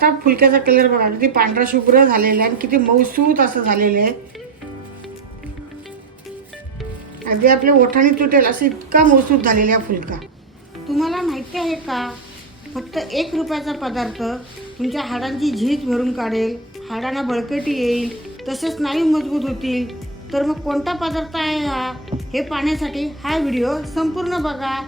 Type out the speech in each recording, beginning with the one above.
आता फुलक्याचा कलर बघा, किती पांढरा शुभ्र झालेला आहे आणि किती मऊसूत असं झालेलं आहे. अगदी आपल्या ओठाने तुटेल असं इतका मऊसूत झालेला आहे फुलका. तुम्हाला माहिती आहे का, फक्त 1 रुपयाचा पदार्थ तुमच्या हाडांची झीज भरून काढेल, हाडांना बळकटी येईल, तसेच स्नायू मजबूत होतील. तर मग कोणता पदार्थ आहे हा, हे पाहण्यासाठी हा व्हिडिओ संपूर्ण बघा.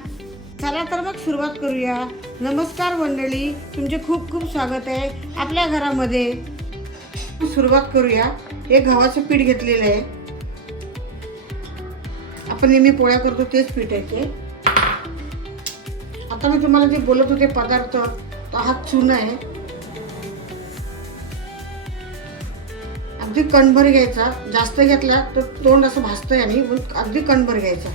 चला तर मग सुरुवात करूया. नमस्कार मंडळी, तुमचे खूप खूप स्वागत आहे आपल्या घरामध्ये. सुरुवात करूया. हे गव्हाचं पीठ घेतलेलं आहे. आपण नेहमी पोळ्या करतो तेच पीठ आहे ते. आता मी तुम्हाला जे बोलत होते पदार्थ, तो हा चुना आहे. अगदी कणभर घ्यायचा, जास्त घेतला तर तोंड असं भासतं आणि अगदी कणभर घ्यायचा.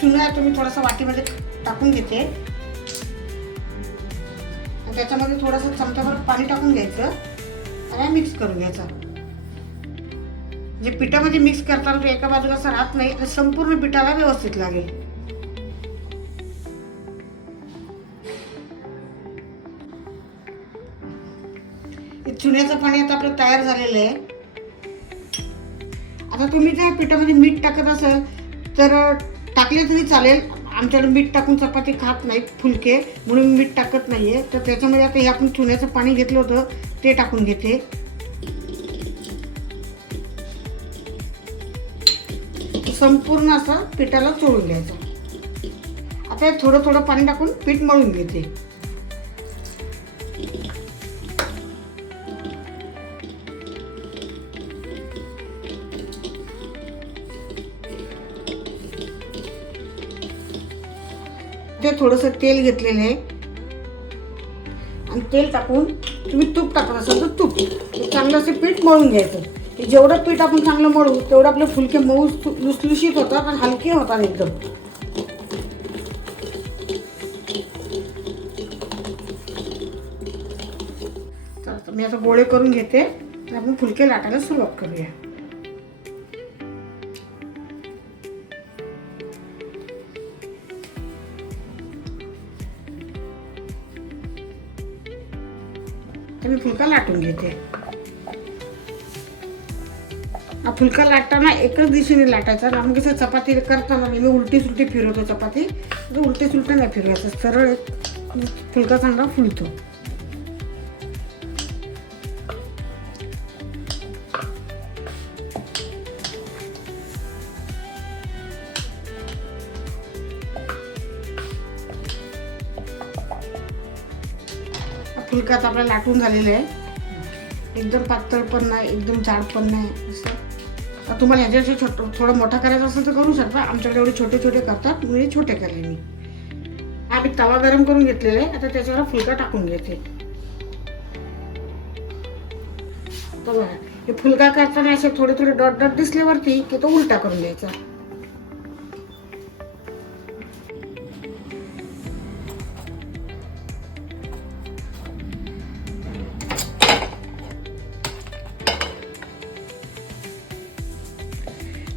चुना तुम्ही थोडासा वाटीमध्ये टाकून घेते आणि त्याच्यामध्ये थोडंसं चमचाभर पाणी टाकून घ्यायचं आणि मिक्स करून घ्यायचा. जे पिठामध्ये मिक्स करताना तो एका बाजूला असं राहत नाही, तर संपूर्ण पिठाला व्यवस्थित लागेल. चुन्याचं पाणी आता आपलं तयार झालेलं आहे. आता तुम्ही त्या पिठामध्ये मीठ टाकत असाल तर टाकले तरी चालेल. आमच्याकडे मीठ टाकून चपाती खात नाहीत फुलके, म्हणून मीठ टाकत नाहीये. तर त्याच्यामध्ये आता हे आपण चुन्याचं पाणी घेतलं होतं ते टाकून घेते. संपूर्ण असं पिठाला चोळून घ्यायचं. आता थोडं थोडं पाणी टाकून पीठ मळून घेते. ते थोडंसं तेल घेतलेलं आहे आणि तेल टाकून तुम्ही तूप टाकत असाल तर तूप चांगलं असं पीठ मळून घ्यायचं. जेवढं पीठ आपण चांगलं मळू तेवढं आपले फुलके मऊ लुसलुशीत होतात आणि हलके होतात एकदम. तर मी आता गोळे करून घेते आणि आपण फुलके लाटायला सुरुवात करूया. मी फुलका लाटून घेते. हा फुलका लाटताना एकच दिशेने लाटायचा. आपण कसं चपाती करताना मी उलटी सुलटी फिरवतो चपाती, तर उलटी सुलटी नाही फिरवायचं, सरळ फुलका चांगला फुलतो. फुलकाच आपला लाटून झालेलं आहे. एकदम पातळ पण नाही, एकदम जाड पण नाही. असं तुम्हाला ह्याच्याशी थोडं मोठा करायचा असेल तर करू शकता. आमच्याकडे एवढे छोटे छोटे करतात म्हणून छोटे केले मी. आम्ही तवा गरम करून घेतलेला आहे. आता त्याच्यावर फुलका टाकून घेते. तर बघा, हे फुलका करताना असे थोडे थोडे डॉट डॉट दिसल्यावरती की तो उलटा करून घ्यायचा.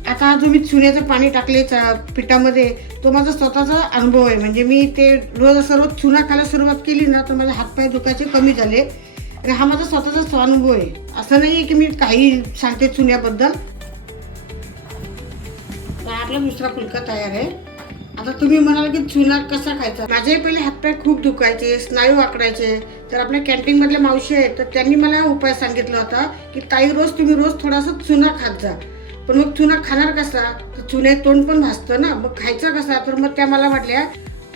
आता जो मी चुन्याचं पाणी टाकले पिठामध्ये, तो माझा स्वतःचा अनुभव आहे. म्हणजे मी ते रोज चुना खायला सुरुवात केली ना, तर माझे हातपाय दुखायचे कमी झाले. आणि हा माझा स्वतःचा अनुभव आहे. असं नाही आहे की मी काही सांगते चुन्याबद्दल. आपला दुसरा फुलका तयार आहे. आता तुम्ही म्हणाल की चुना कसा खायचा. माझे पहिले हातपाय खूप दुखायचे, स्नायू वाकडायचे. तर आपल्या कॅन्टीनमधल्या मावशी आहेत, तर त्यांनी मला उपाय सांगितला होता की ताई, तुम्ही रोज थोडासा चुना खात जा. पण मग चुना खाणार कसा, तर चुन्यात तोंड पण भासतं ना, मग खायचा कसा. तर मग त्या मला म्हटल्या,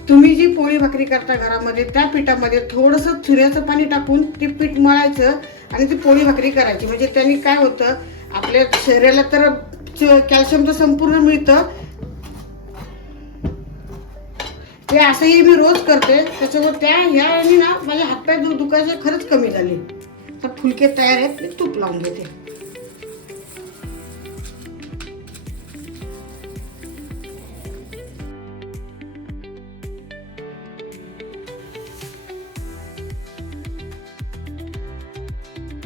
तुम्ही जी पोळी भाकरी करता घरामध्ये त्या पिठामध्ये थोडंसं चुन्याचं पाणी टाकून ते पीठ मळायचं आणि ती पोळी भाकरी करायची. म्हणजे त्यांनी काय होतं, आपल्या शरीराला तर कॅल्शियम तर संपूर्ण मिळतं. ते असंही मी रोज करते. त्याच्यावर ह्याने ना माझे हातपाय दुखायचे खरंच कमी झाले. तर फुलके तयार आहेत. मी तूप लावून घेते.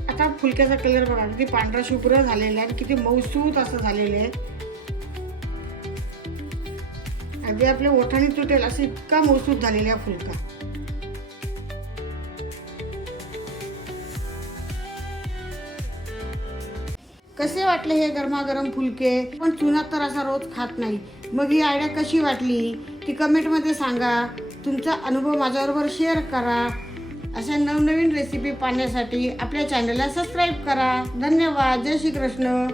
आता फुलक्याचा कलर बघा, किती पांढरा शुभ्र झालेला आहे, किती मऊसूत असं झालेलं आहे. अगदी आपल्या ओठाने तुटेल असं इतका मऊसूत झालेला फुलका. कसे वाटले हे गरमागरम फुलके? पण चुना तर असा रोज खात नाही. मग ही आयडिया कशी वाटली ती कमेंटमध्ये सांगा. तुमचा अनुभव माझ्याबरोबर शेअर करा. अशा नवनवीन रेसिपी पाहण्यासाठी आपल्या चॅनलला सबस्क्राईब करा. धन्यवाद. जय श्री कृष्ण.